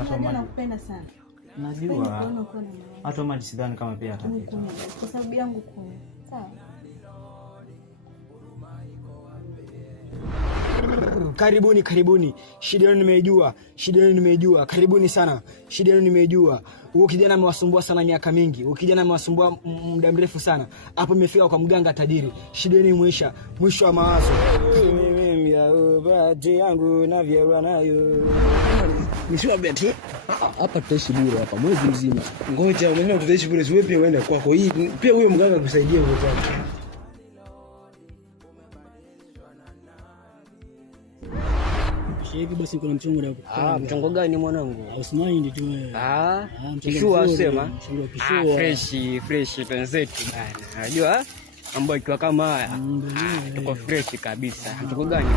Unajua nakupenda sana. Najua. Hata maji sidhani kama pia atapita. Kwa sababu yangu kuna. Sawa. Karibuni. Shida yenu nimeijua. Karibuni sana. Shida yenu nimeijua. Huyo kijana amewasumbua sana miaka mingi. Huyo kijana amewasumbua muda mrefu sana. Hapo imefika kwa mganga tajiri. Shida yenu imeisha. Mwisho wa mawazo. Mimi ya bahati yangu na vyewa nayo. Nisiwa beti. Hapa tutaishi bure hapa mwezi mzima. Ngoja umeona tutaishi bure, wewe pia uende kwako. Hii pia huyo mganga kusaidia wewe zako. Hivi basi kuna mchongo hapo. Mchongo gani mwanangu? Usimind tu wewe. Kishua sema. Fresh penzetu bana. Unajua mambo ikiwa kama haya tuko fresh kabisa. Mchongo gani?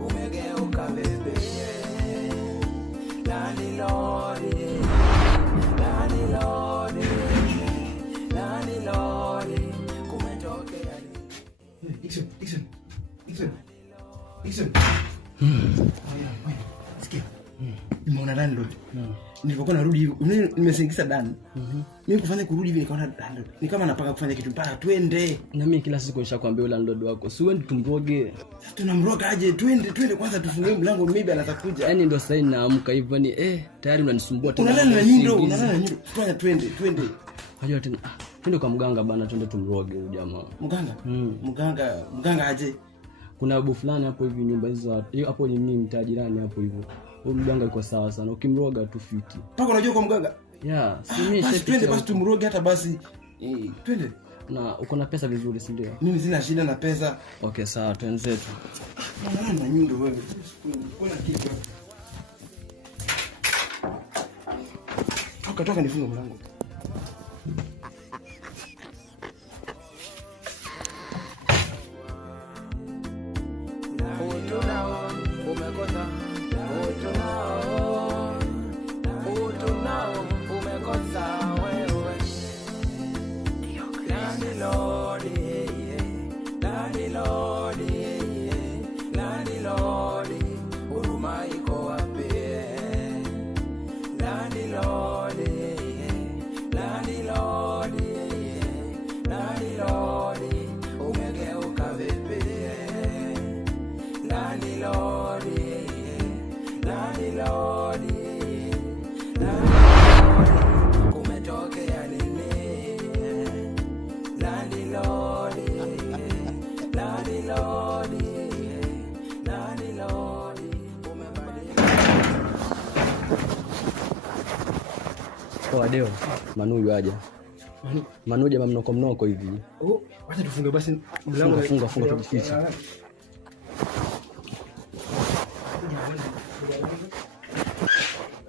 Umegeuka bebe. Kumetokea Dixon. Sikia. Nimeona landlord. Nilipokuwa narudi hivi, nimesingisa Dan. Mimi kufanya kurudi hivi nikaona landlord. Ni kama anapanga kufanya kitu mpaka twende. Na mimi kila siku nishakwambia landlord wako, si wewe tumroge. Tunamroga aje? Twende kwanza tufungue mlango, maybe anaweza kuja. Yaani ndio sasa naamka hivyo ni tayari unanisumbua tena. Unalala na nyundo. Fanya twende. Unajua tena twende kwa mganga bana, twende tumroge huyu jamaa. Mganga aje? Kuna babu fulani hapo hivi nyumba hizo hapo ni mtajirani hapo hivyo. Huyu mganga yuko sawa sana. Ukimroga tu fiti. Paka unajua kwa mganga? Yeah, si mimi twende basi tumroge hata basi. Twende. Na uko na pesa vizuri si ndio? Mimi sina shida na pesa. Okay, sawa, twenzetu. Na nyundo wewe. Kuna kitu. Toka nifunge mlango. Adeo, Manu aje. Manu jamaa mnoko hivi. Wacha tufunge basi mlango. Funga tujifiche.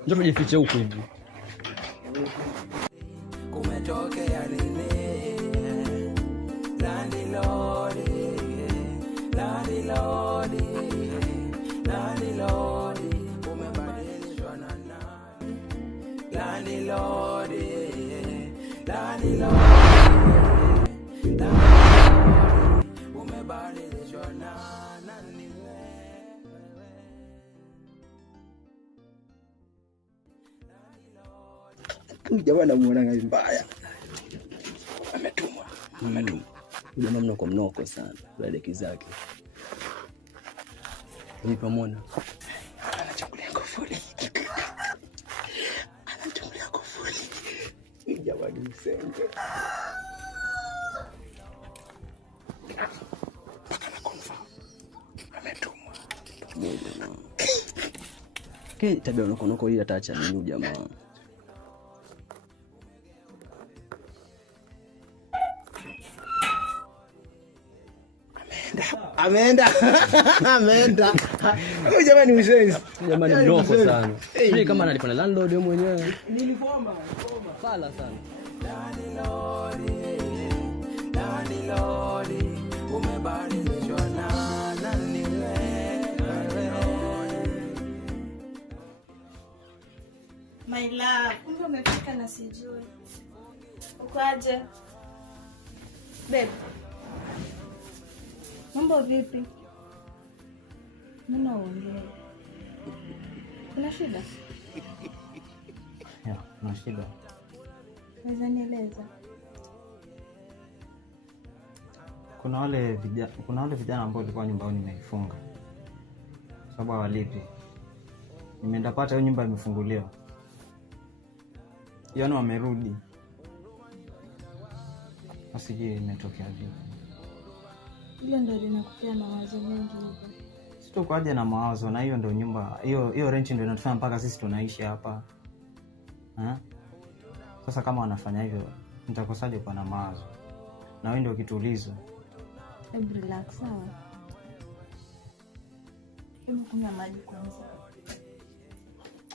Njoo tujifiche huko hivi. Kumetokea nini? Landlord, umebadilishwa na nani? Landlord, umebadilishwa na nani? Jamaa namuona ngai mbaya. Ametumwa. Jamaa mnoko sana. Dadeki zake. Ni pamoja. Anachukulia kufuli. Jamaa ni msenge. Paka na confirm. Ametumwa. Tabia mnoko hii ataacha nini jamaa? Ameenda. Huyu jamaa ni mshenzi. Jamaa ni mnoko sana. Sio kama analipa na landlord yeye mwenyewe. Nilifoma. Fala sana. Landlord, umebadilishwa na nani wewe? My love, kumbe umefika na sijui. Uko aje? Babe. Mambo vipi? Mbona uongea? Kuna shida? Ya, kuna shida. Naweza nieleza? Kuna wale vijana ambao walikuwa nyumba yao nimeifunga. Sababu hawalipi. Nimeenda pata hiyo nyumba imefunguliwa. Yaani wamerudi. Asije imetokea vipi. Hilo ndio linakupea mawazo mengi hivyo. Sitokuaje na mawazo, na hiyo ndio nyumba. Hiyo rent ndio inatufanya mpaka sisi tunaishi hapa. Sasa kama wanafanya hivyo, nitakosaje kwa na mawazo? Na wewe ndio kitulizo. Hebu relax, sawa? Hebu kunywa maji kwanza.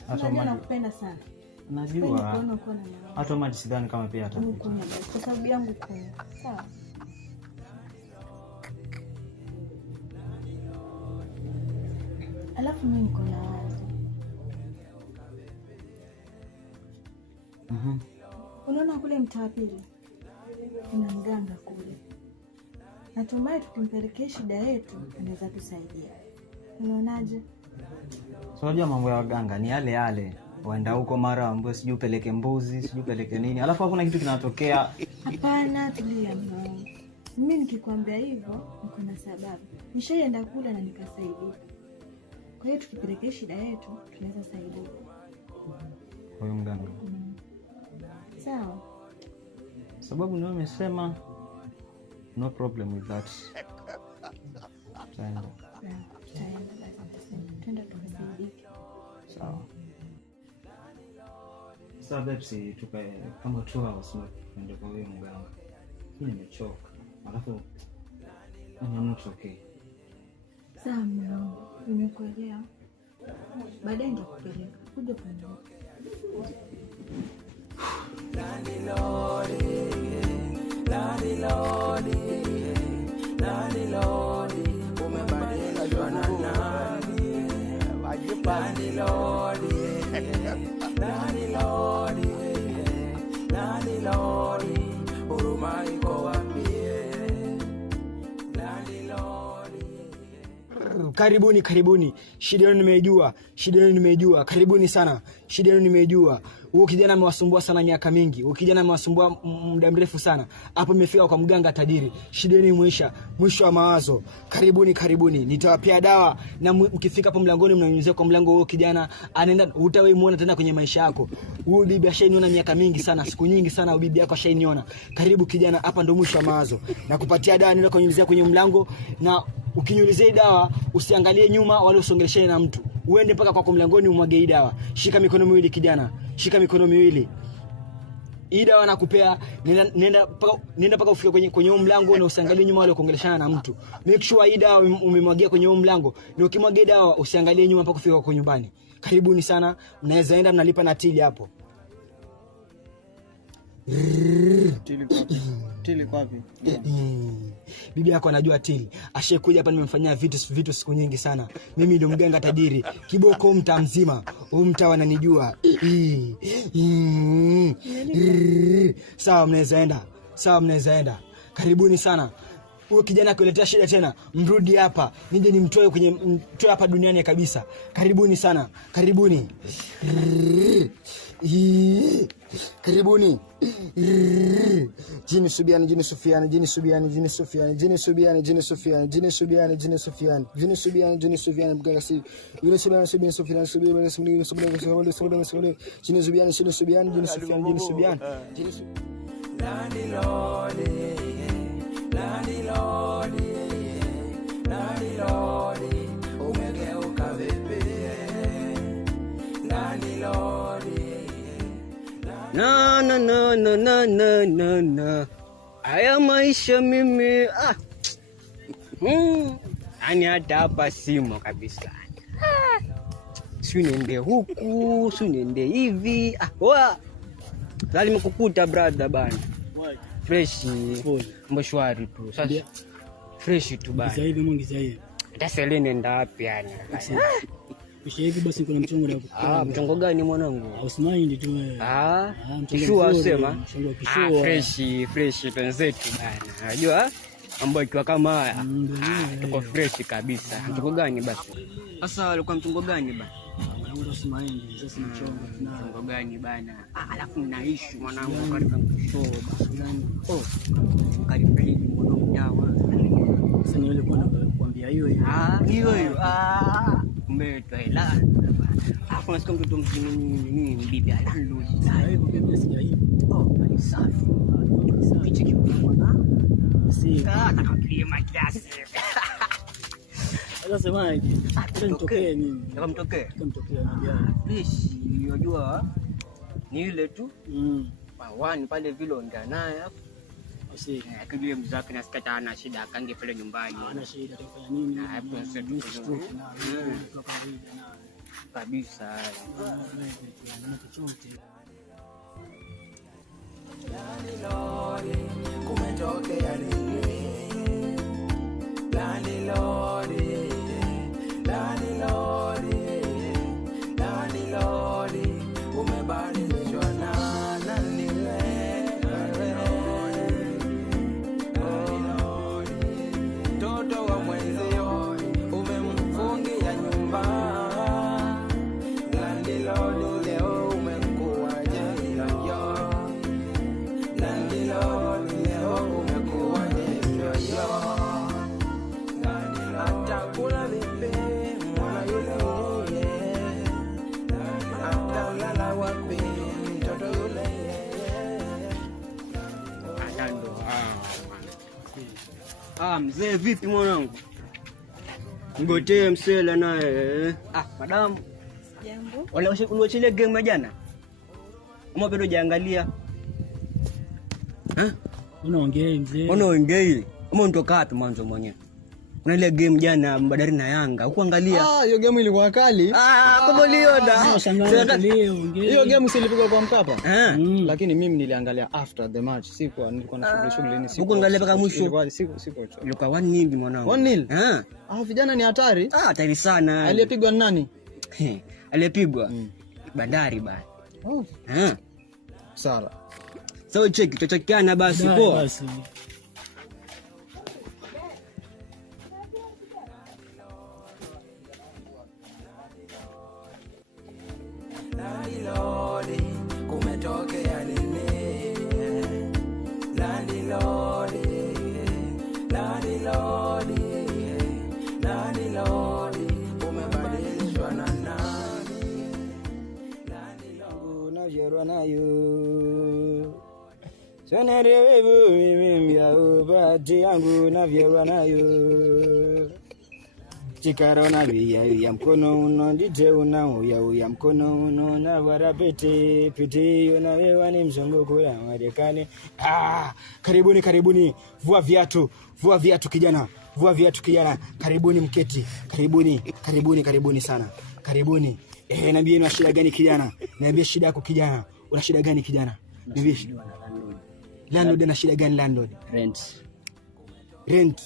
Hata maji nakupenda sana. Najua. Hata maji sidhani kama pia atapita. Kunywa maji kwa sababu yangu kunywa. Sawa? Alafu mimi niko na wazo. Unaona kule mtaa pili? Kuna mganga kule. Natumai tukimpelekea shida yetu anaweza tusaidia. Unaonaje? Unajua mambo ya waganga ni yale yale. Waenda huko mara ambao sijui upeleke mbuzi, sijui upeleke nini. Alafu hakuna kitu kinatokea. Hapana, tulia mwanangu. Mimi nikikwambia hivyo, niko na sababu. Nishaenda kule na nikasaidia. Kwa hiyo tukipelekea shida yetu, tunaweza saidia. Huyo mganga. Sawa. Sababu ndio umesema no problem with that. Tutaenda. Twende tukasaidike. Sawa. Sasa bepsi tukae kama 2 hours ndio kwa huyo mganga. Mimi nimechoka. Alafu I'm not okay. Sawa mwanangu, nimekuelewa. Baadaye nitakupeleka. Kuja pamoja. Umebadilishwa na nani? Landlord, huruma iko wapi? Karibuni. Shida yenu nimeijua. Karibuni sana. Shida yenu nimeijua. Huyo kijana amewasumbua sana miaka mingi. Huyo kijana amewasumbua muda mrefu sana. Hapo imefika kwa mganga tajiri. Shida yenu mwisho wa mawazo. Karibuni. Nitawapia dawa na mkifika hapo mlangoni mnanyunyizia kwa mlango huyo kijana anaenda, utawahi muona tena kwenye maisha yako. Huyo bibi ashainiona miaka mingi sana, siku nyingi sana bibi yako ashainiona. Karibu kijana, hapa ndo mwisho wa mawazo. Nakupatia dawa, nenda kunyunyizia kwenye mlango, na ukinyunyizia dawa usiangalie nyuma wala usongeleshane na mtu. Uende mpaka kwa mlangoni umwage dawa. Shika mikono miwili kijana. Hii dawa nakupea, nenda mpaka ufike kwenye mlango na usiangalie nyuma wala kuongeleshana na mtu. Make sure hii dawa umemwagia kwenye mlango. Na ukimwagia dawa usiangalie nyuma mpaka ufike kwa nyumbani. Karibuni sana. Mnaweza enda mnalipa na tili hapo. Tili kwapi? Bibi yako anajua tili. Ashekuja hapa nimemfanyia vitu siku nyingi sana. Mimi ndio mganga tajiri. Kiboko mta mzima. Mta wananijua. Sawa mnaweza enda. Karibuni sana. Huyo kijana kuletea shida tena, mrudi hapa. Nije nimtoe hapa duniani kabisa. Karibuni sana. Karibuni. Jini Subiani. Mganga si. Jini Subiani. Landlord, umegeuka vipi? Landlord, na haya maisha mimi yani hata hapa simo kabisa. Si niende huku, si niende hivi. Zali mkukuta brother bana. Fresh, mboshwari tu. Sasa fresh tu bana. Sasa hivi mwingi sasa hivi. Sasa leo nenda wapi yani? Kisha hivi basi kuna mchongo na kukupa. Mchongo gani mwanangu? Usimind tu wewe. Kishua sema. Fresh penzetu bana. Unajua mambo ikiwa kama haya. Tuko fresh kabisa. Mchongo gani basi? Sasa alikuwa mchongo gani bana? Naomba usimaende, sasa nichongo. Mchongo gani bana? Alafu naishi mwanangu katika mshoba. Karibuni mwanangu dawa. Sasa ni yule bwana kuambia hiyo. Hiyo. Kumbe toela. Alafu nasikia mtoto mzima bibi landlord. Sasa hiyo bibi sijaiba. Ni safi. Picha kibwa na. Si. Nataka makiasi. Sasa semaje? Nitokee mimi. Nikamtokee na jana. Please, unajua ni ile tu. Wani pale vile ongea naye hapo. Asi. Akijua mzake nasikia ana shida akange pale nyumbani. Ana shida atafanya nini? Hapo sasa kabisa. Landlord, kumetokea nini? Landlord, umebadilishwa na nani mtoto wa mwenzio umemfungia nyumba. Landlord, leo umekuwaje? Landlord, leo umekuwaje? Atakula vipi mwana yule? Atalala wapi mtoto yule? Mzee vipi mwanangu? Ngotee msela naye. Madamu. Jambo. Wala uliwachilia game ya jana? Ama bado hujaangalia? Unaongea mzee. Unaongea. Ama unatoka wapi mwanzo mwenyewe? Kuna ile game jana Badari na Yanga, hukuangalia? Hiyo game ilikuwa kali. Kama uliona. Hiyo game silipigwa kwa Mkapa. Lakini mimi niliangalia after the match. Nilikuwa na shughuli ni siku. Hukuangalia mpaka mwisho? Siku. Ilikuwa 1-0 mwanangu. 1-0? Vijana ni hatari. Hatari sana. Aliyepigwa nani? Aliyepigwa Bandari bana. Sala. Sawa, cheki tutachekiana basi poa. Landlord, kumetokea nini? Landlord, umebadilishwa na nani? Unajerwa nayo. Sonere wewe mimi ya ubati yangu navyerwa nayo. Chikarona ya mkono uno ndite uya mkono uno na warapete pete una wewe ni mzunguko ya Marekani. Karibuni vua viatu kijana. Karibuni mketi. Karibuni sana. Karibuni. Niambie una shida gani kijana? Niambie shida yako kijana. Una shida gani kijana? Niambie. Landlord ana shida gani landlord? Rent.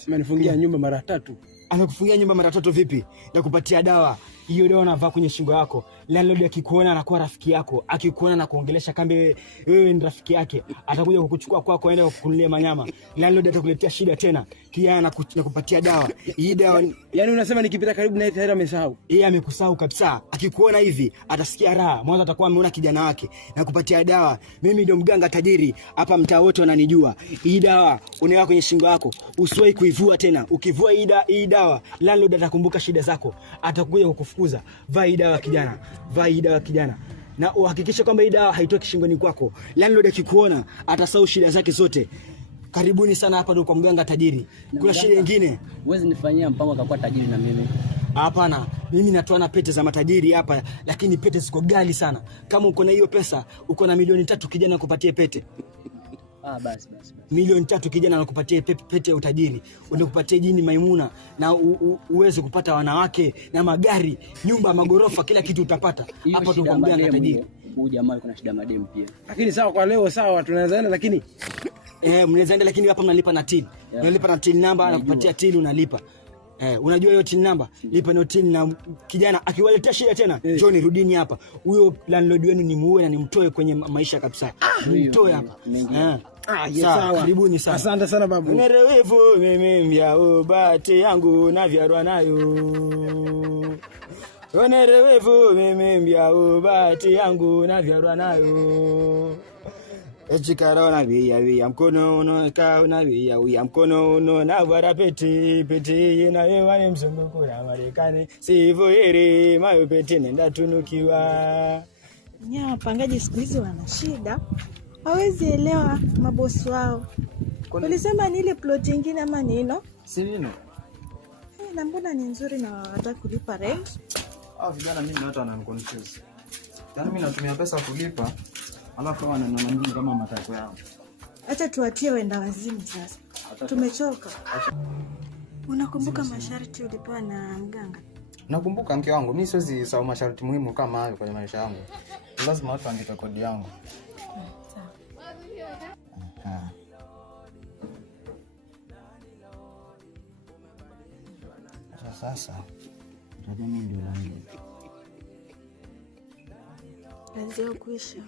Amenifungia nyumba mara 3. Amekufungia nyumba mara 3 vipi? Na kupatia dawa. Hiyo dawa unavaa kwenye shingo yako. Landlord akikuona anakuwa rafiki yako. Akikuona na kuongelesha kambe wewe ni rafiki yake. Atakuja kukuchukua kwako aende kukunulia manyama. Landlord atakuletea shida tena. Kijana na kupatia dawa. Hii dawa yani unasema nikipita karibu na yeye amesahau. Yeye amekusahau kabisa. Akikuona hivi atasikia raha. Mwanzo atakuwa ameona kijana wake na kupatia dawa. Mimi ndio mganga tajiri hapa mtaa wote wananijua. Hii dawa unaweka kwenye shingo yako. Usiwahi kuivua tena. Ukivua hii dawa, landlord atakumbuka shida zako. Atakuja kukufukuza. Vaa hii dawa kijana. Na uhakikishe kwamba hii dawa haitoki shingoni kwako. Landlord akikuona atasahau shida zake zote. Karibuni sana hapa ndio kwa mganga tajiri. Kuna shida nyingine? Uwezi nifanyia mpango akakuwa tajiri na mimi. Hapana, mimi natoa na pete za matajiri hapa, lakini pete ziko ghali sana. Kama uko na hiyo pesa, uko na milioni 3 kijana nakupatie pete. Basi. Milioni 3 kijana nakupatie pete ya utajiri. Unakupatia jini Maimuna na uweze kupata wanawake na magari, nyumba, magorofa, kila kitu utapata. Hapa ndio kwa mganga tajiri. Huyu jamaa kuna shida madem pia. Lakini sawa kwa leo sawa tunaweza enda lakini mnaweza enda lakini hapa mnalipa na till. Unalipa na till number na kupatia till unalipa. Unajua hiyo till number? Lipa na till na kijana akiwaletea shida tena, John rudini hapa. Huyo landlord wenu ni muue na nimtoe kwenye maisha kabisa. Nimtoe hapa. Sawa. Karibuni sana. Asante sana babu. Unerewevu mimi mbia ubati yangu na vyarwa nayo. Onerewevu mimi mbiao bahati yangu na vyarwa nayo. Echikara na via mkono uno ka na via mkono uno na vara peti na wewe ni mzunguko ya Marekani. Sivyo heri mayo peti nenda tunukiwa. Nya wapangaji siku hizi wana shida. Hawezi elewa mabosi wao. Ulisema ni ile plot nyingine ama nino? Si nino. Na mbona ni nzuri na wanataka kulipa rent? Vijana mimi na watu wananiconfuse. Yaani mimi natumia pesa kulipa, alafu wananiona mimi kama matako yao. Acha tuatie wenda wazimu sasa. Tumechoka. Unakumbuka masharti ulipewa na mganga? Nakumbuka mke wangu, mimi siwezi sahau masharti muhimu kama hayo kwenye maisha yangu. Lazima watu waandike kodi yangu. Sasa ndio mimi ndio langu. Lazima kuisha.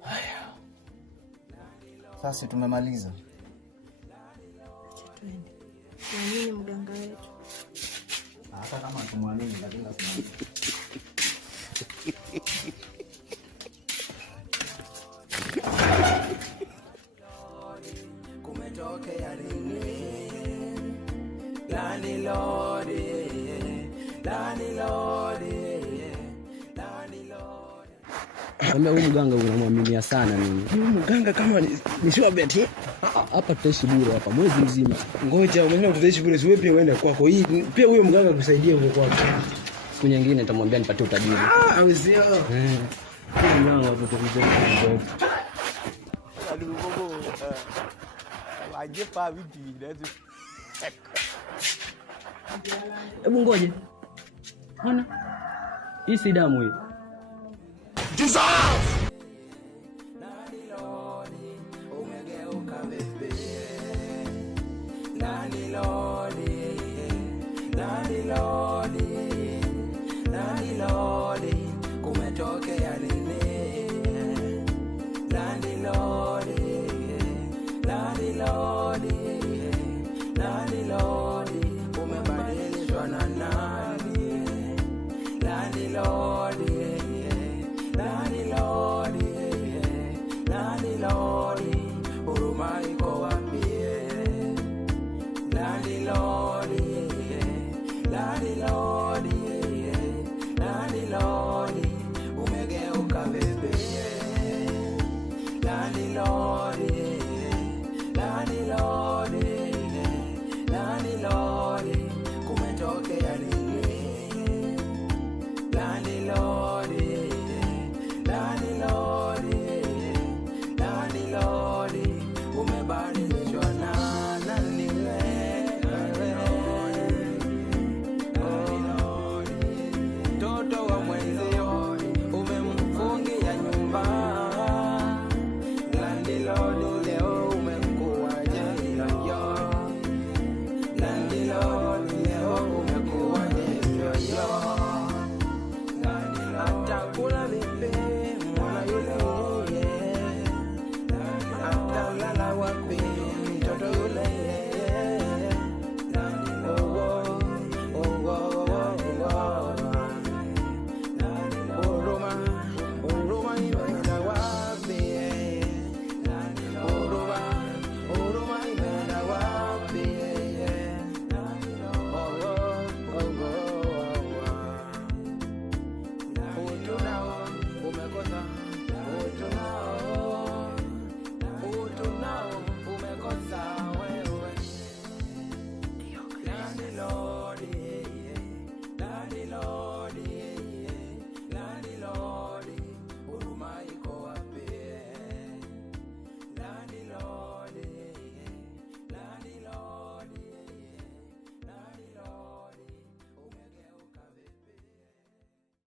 Haya. Sasa tumemaliza. Acha tuende. Tuamini mganga wetu. Hata kama tumwamini lakini lazima. Kumetokea nini? Landlord, landlord, landlord. Kama huyu mganga unamwaminia sana mimi. Mganga kama ni sure bet. Hapa tutaishi bure hapa mwezi mzima. Ngoja umeona tutaishi bure, siwe pia uende kwako. Hii pia huyo mganga kusaidia huko kwako. Siku nyingine nitamwambia nipatie utajiri. Awezio. Mganga tutakuja. Hebu ngoje. Ona. Hii si damu hii. Dissolve!